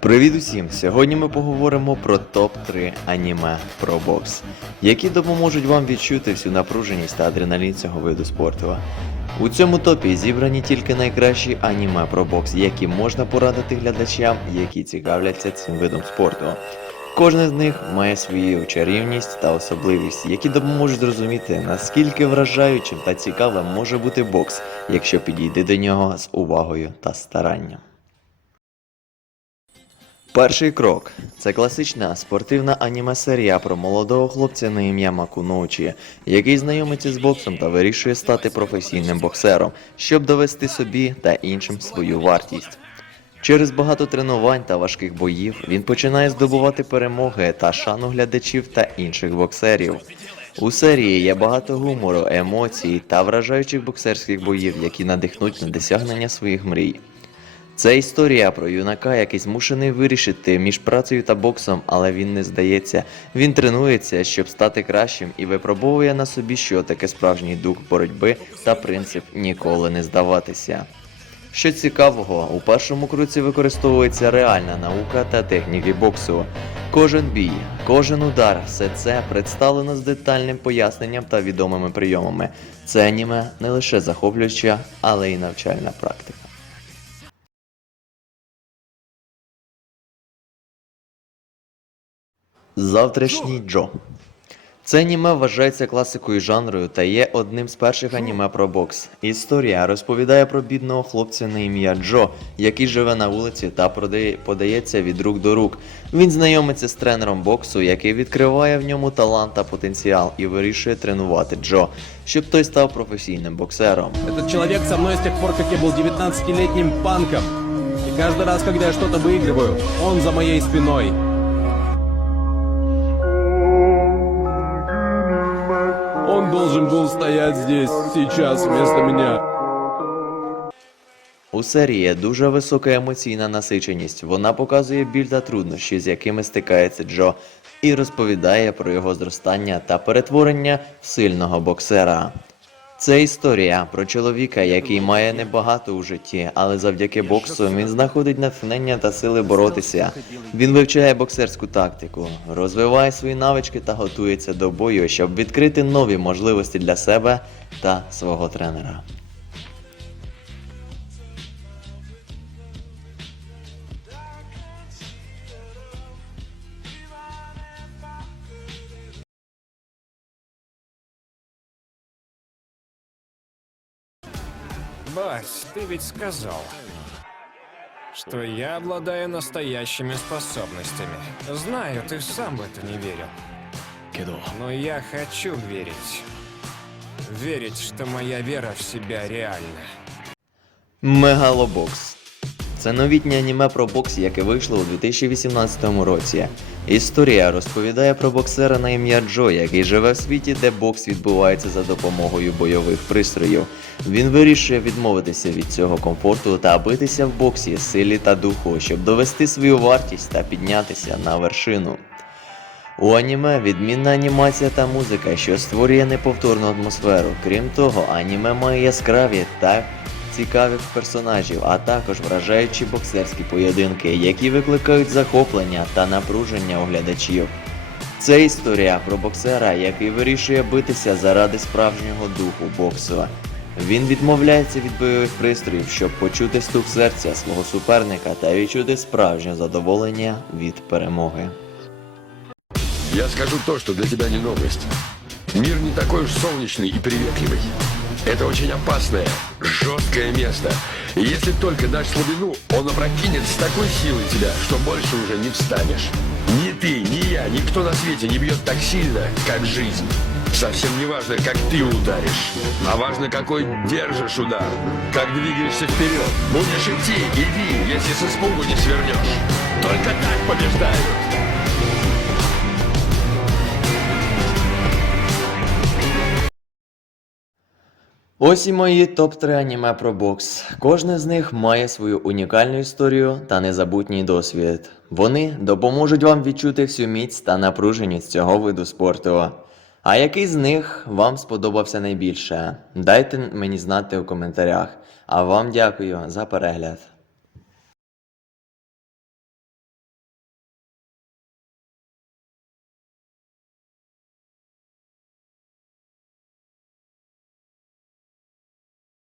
Привіт усім! Сьогодні ми поговоримо про топ-3 аніме про бокс, які допоможуть вам відчути всю напруженість та адреналін цього виду спорту. У цьому топі зібрані тільки найкращі аніме про бокс, які можна порадити глядачам, які цікавляться цим видом спорту. Кожне з них має свою чарівність та особливість, які допоможуть зрозуміти, наскільки вражаючим та цікавим може бути бокс, якщо підійти до нього з увагою та старанням. Перший крок це класична спортивна аніме-серія про молодого хлопця на ім'я Макуноучі, який знайомиться з боксом та вирішує стати професійним боксером, щоб довести собі та іншим свою вартість. Через багато тренувань та важких боїв він починає здобувати перемоги та шану глядачів та інших боксерів. У серії є багато гумору, емоцій та вражаючих боксерських боїв, які надихнуть на досягнення своїх мрій. Це історія про юнака, який змушений вирішити між працею та боксом, але він не здається. Він тренується, щоб стати кращим, і випробовує на собі, що таке справжній дух боротьби та принцип ніколи не здаватися. Що цікавого, у першому круці використовується реальна наука та техніки боксу. Кожен бій, кожен удар, все це представлено з детальним поясненням та відомими прийомами. Це аніме не лише захоплююча, але й навчальна практика. Завтрашній Джо. Це аніме вважається класикою жанру та є одним з перших аніме про бокс. Історія розповідає про бідного хлопця на ім'я Джо, який живе на вулиці та продає, подається від рук до рук. Він знайомиться з тренером боксу, який відкриває в ньому талант та потенціал і вирішує тренувати Джо, щоб той став професійним боксером. Этот человек со мной с тех пор, как я был 19-летним панком. И каждый раз, когда я что-то выигрываю, он за моей спиной. Должен был стоять здесь, сейчас, вместо меня. У серії дуже висока емоційна насиченість. Вона показує біль та труднощі, з якими стикається Джо, і розповідає про його зростання та перетворення сильного боксера. Це історія про чоловіка, який має небагато у житті, але завдяки боксу він знаходить натхнення та сили боротися. Він вивчає боксерську тактику, розвиває свої навички та готується до бою, щоб відкрити нові можливості для себе та свого тренера. Бась, ты ведь сказал, что я обладаю настоящими способностями. Знаю, ты сам в это не верил. Но я хочу верить. Верить, что моя вера в себя реальна. Мегалобокс. Це новітнє аніме про бокс, яке вийшло у 2018 році. Історія розповідає про боксера на ім'я Джо, який живе в світі, де бокс відбувається за допомогою бойових пристроїв. Він вирішує відмовитися від цього комфорту та битися в боксі, силі та духу, щоб довести свою вартість та піднятися на вершину. У аніме відмінна анімація та музика, що створює неповторну атмосферу. Крім того, аніме має яскраві та цікавих персонажів, а також вражаючі боксерські поєдинки, які викликають захоплення та напруження у глядачів. Це історія про боксера, який вирішує битися заради справжнього духу боксу. Він відмовляється від бойових пристроїв, щоб почути стук серця свого суперника та відчути справжнє задоволення від перемоги. Я скажу то, что для тебя не новость. Мир не такой уж солнечный и приветливый. Это очень опасное, жесткое место. И если только дашь слабину, он опрокинет с такой силой тебя, что больше уже не встанешь. Ни ты, ни я, никто на свете не бьет так сильно, как жизнь. Совсем не важно, как ты ударишь, а важно, какой держишь удар, как двигаешься вперед. Будешь идти, иди, если с испугу не свернешь. Только так побеждают. Ось і мої топ-3 аніме про бокс. Кожне з них має свою унікальну історію та незабутній досвід. Вони допоможуть вам відчути всю міць та напруженість цього виду спорту. А який з них вам сподобався найбільше? Дайте мені знати у коментарях. А вам дякую за перегляд.